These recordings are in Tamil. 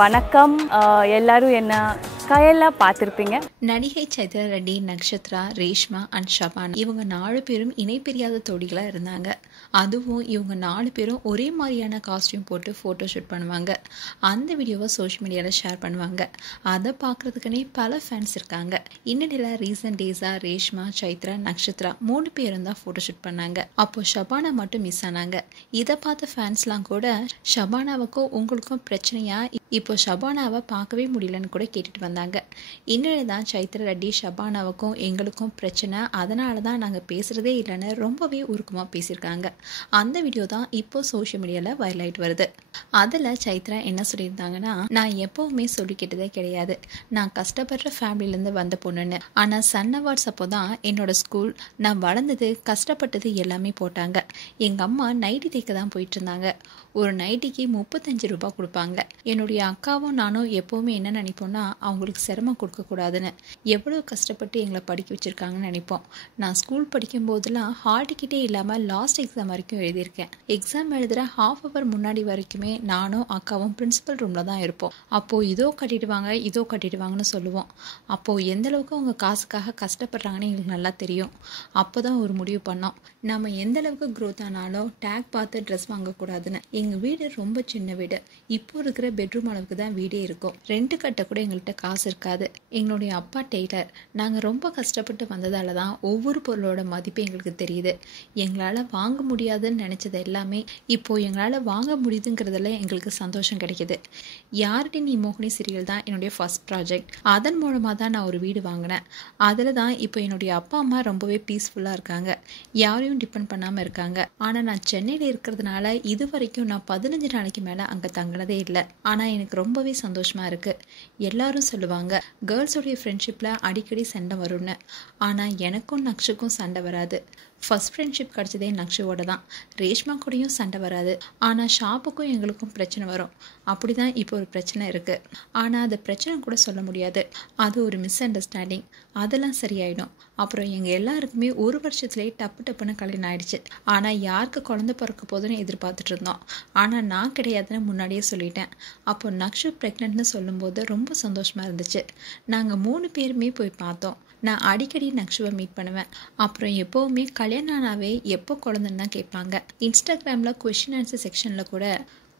வணக்கம். எல்லாரும் என்ன கையெல்லாம் பார்த்துருப்பீங்க. நடிகை சைத்ரா ரெட்டி, நக்ஷத்ரா, ரேஷ்மா அண்ட் ஷபானா இவங்க 4 பேரும் இணைப்பிரியாத தோழிகளாக இருந்தாங்க. அதுவும் இவங்க 4 பேரும் ஒரே மாதிரியான காஸ்டியூம் போட்டு ஃபோட்டோ ஷூட் பண்ணுவாங்க. அந்த வீடியோவை சோஷியல் மீடியாவில் ஷேர் பண்ணுவாங்க. அதை பார்க்குறதுக்குனே பல ஃபேன்ஸ் இருக்காங்க. இன்னில ரீசன்ட் டேஸாக ரேஷ்மா, சைத்ரா, நக்ஷத்ரா 3 பேரும் தான் ஃபோட்டோ ஷூட் பண்ணாங்க. அப்போது ஷபானா மட்டும் மிஸ் ஆனாங்க. இதை பார்த்த ஃபேன்ஸ்லாம் கூட ஷபானாவுக்கும் உங்களுக்கும் பிரச்சனையா, இப்போ ஷபானாவை பார்க்கவே முடியலன்னு கூட கேட்டுட்டு வந்தாங்க. இன்னொன்று தான் சைத்ரா ரெட்டி ஷபானாவுக்கும் எங்களுக்கும் பிரச்சனை, அதனால தான் நாங்கள் பேசுகிறதே இல்லைன்னு ரொம்பவே உருக்கமாக பேசியிருக்காங்க. அந்த வீடியோ தான் இப்போ சோஷியல் மீடியாவில் வைரல் ஆகிட்டு வருது. அதில் சைத்ரா என்ன சொல்லியிருந்தாங்கன்னா, நான் எப்போவுமே சொல்லிக்கிட்டதே கிடையாது, நான் கஷ்டப்படுற ஃபேமிலியிலேருந்து வந்த பொண்ணுன்னு. ஆனால் சன் அவார்ட்ஸ் அப்போ தான் என்னோட ஸ்கூல், நான் வளர்ந்தது கஷ்டப்பட்டது எல்லாமே போட்டாங்க. எங்கள் அம்மா நைட்டி தைக்க தான் போயிட்டு இருந்தாங்க. ஒரு நைட்டிக்கு 35 ரூபாய் கொடுப்பாங்க. என்னுடைய அக்காவும் நானும் எப்போவுமே என்ன நினைப்போம்னா, அவங்களுக்கு சிரமம் கொடுக்கக்கூடாதுன்னு. எவ்வளோ கஷ்டப்பட்டு எங்களை படிக்க வச்சுருக்காங்கன்னு நினைப்போம். நான் ஸ்கூல் படிக்கும்போதெல்லாம் ஹால் டிக்கெட்டே இல்லாமல் லாஸ்ட் எக்ஸாம் வரைக்கும் எழுதியிருக்கேன். எக்ஸாம் எழுதுகிற ½ ஹவர் முன்னாடி வரைக்குமே நானும் அக்காவும் பிரின்சிபல் ரூமில் தான் இருப்போம். அப்போது இதோ கட்டிடுவாங்கன்னு சொல்லுவோம். அப்போது எந்தளவுக்கு அவங்க காசுக்காக கஷ்டப்படுறாங்கன்னு எங்களுக்கு நல்லா தெரியும். அப்போ தான் ஒரு முடிவு பண்ணோம், நம்ம எந்தளவுக்கு க்ரோத் ஆனாலும் டேக் பார்த்து ட்ரெஸ் வாங்கக்கூடாதுன்னு. எங்கள் வீடு ரொம்ப சின்ன வீடு. இப்போ இருக்கிற பெட்ரூம் அளவுக்கு தான் வீடே இருக்கும். ரெண்ட் கட்ட கூட எங்கள்கிட்ட காசு இருக்காது. எங்களுடைய அப்பா டெய்லர். நாங்கள் ரொம்ப கஷ்டப்பட்டு வந்ததால தான் ஒவ்வொரு பொருளோட மதிப்பு எங்களுக்கு தெரியுது. எங்களால் வாங்க முடியாதுன்னு நினச்சது எல்லாமே இப்போது எங்களால் வாங்க முடியுதுங்கிறதுல எங்களுக்கு சந்தோஷம் கிடைக்கிது. யார்டி நீ மோகினி சீரியல் தான் என்னுடைய ஃபர்ஸ்ட் ப்ராஜெக்ட். அதன் மூலமாக தான் நான் ஒரு வீடு வாங்கினேன். அதில் தான் இப்போ என்னுடைய அப்பா அம்மா ரொம்பவே பீஸ்ஃபுல்லாக இருக்காங்க. யாரையும் டிபெண்ட் பண்ணாமல் இருக்காங்க. ஆனால் நான் சென்னையில் இருக்கிறதுனால இது வரைக்கும் நான் 15 நாளைக்கு மேலே அங்கே தங்கினதே இல்லை. ஆனால் எனக்கு ரொம்பவே சந்தோஷமாக இருக்குது. எல்லாரும் சொல்லுவாங்க, கேர்ள்ஸோடைய ஃப்ரெண்ட்ஷிப்பில் அடிக்கடி சண்டை வரும்னு. ஆனால் எனக்கும் நக்ஷுக்கும் சண்டை வராது. ஃபர்ஸ்ட் ஃப்ரெண்ட்ஷிப் கிடச்சதே நக்ஷுவோட தான். ரேஷ்மா கூடயும் சண்டை வராது. ஆனால் ஷாப்புக்கும் எங்களுக்கும் பிரச்சனை வரும். அப்படி தான் இப்போ ஒரு பிரச்சனை இருக்குது. ஆனால் அது பிரச்சனை கூட சொல்ல முடியாது. அது ஒரு மிஸ் அண்டர்ஸ்டாண்டிங். அதெல்லாம் சரியாயிடும். அப்புறம் எங்கள் எல்லாருக்குமே ஒரு வருஷத்துலேயே டப்புன்னு கல்யாணம் ஆயிடுச்சு. ஆனால் யாருக்கு குழந்தை பிறக்க போதுன்னு எதிர்பார்த்துட்டு இருந்தோம். ஆனால் நான் கிடையாதுன்னு முன்னாடியே சொல்லிட்டேன். அப்போ நக்ஷு ப்ரெக்னென்ட்னு சொல்லும்போது ரொம்ப சந்தோஷமாக இருந்துச்சு. நாங்கள் 3 பேருமே போய் பார்த்தோம். நான் அடிக்கடி நக்ஷுவை மீட் பண்ணுவேன். அப்புறம் எப்போவுமே கல்யாணம் ஆனாவே எப்போ குழந்தைன்னு தான் கேட்பாங்க. இன்ஸ்டாகிராமில் கொஷின் ஆன்சர் செக்ஷனில் கூட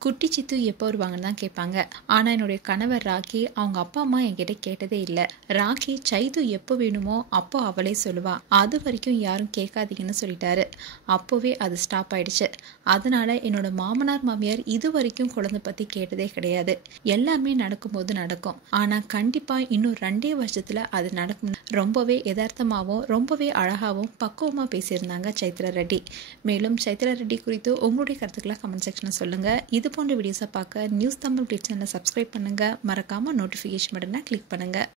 குட்டி சித்து எப்போ வருவாங்கன்னு தான் கேட்பாங்க. ஆனால் என்னுடைய கணவர் ராக்கி அவங்க அப்பா அம்மா என்கிட்ட கேட்டதே இல்லை. ராக்கி சைது எப்போ வேணுமோ அப்போ அவளே சொல்லுவா. அது வரைக்கும் யாரும் கேட்காதீங்கன்னு சொல்லிட்டாரு. அப்போவே அது ஸ்டாப் ஆயிடுச்சு. அதனால என்னோட மாமனார் மாமியார் இது வரைக்கும் குழந்தை பற்றி கேட்டதே கிடையாது. எல்லாமே நடக்கும்போது நடக்கும். ஆனால் கண்டிப்பாக இன்னும் 2 வருஷத்தில் அது நடக்கும். ரொம்பவே யதார்த்தமாகவும் ரொம்பவே அழகாகவும் பக்குவமாக பேசியிருந்தாங்க சைத்ரா ரெட்டி. மேலும் சைத்ரா ரெட்டி குறித்து உங்களுடைய கருத்துக்களை கமெண்ட் செக்ஷனில் சொல்லுங்கள். இது போன்ற வீடியோஸை பார்க்க நியூஸ் தமிழ் கிளிக் சேனலை சப்ஸ்கிரைப் பண்ணுங்கள். மறக்காமல் நோட்டிஃபிகேஷன் பட்டனை கிளிக் பண்ணுங்கள்.